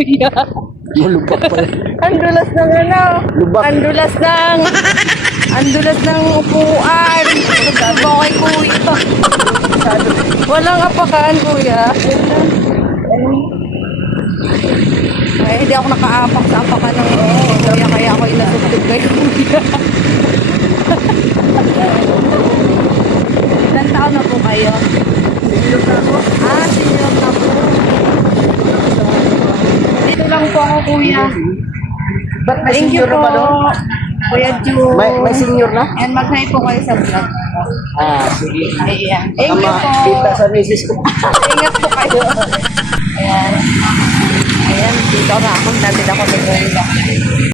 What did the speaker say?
kuya. Lubak pala. Ang dulas ng ano. Lubak. Ang dulas ng upuan. Sabi kay kuya. Walang apakan, kuya. Ay, hindi ako nakaapak sa apakan ng kuya, kaya ako inasustog kay kuya. Ilan taon na po kayo? Senior na po. Ah, senior na po. Dito lang po ako, kuya. Ba't may Thank you senior na po, ba doon? Kuya Ju. May senior na? And mag-hi po kayo sa vlog. Sige. Ayan. Thank you po. Kita sa misis ko. Ingat po kayo. Ayan. Ayan, dito na ako. Natin ako ng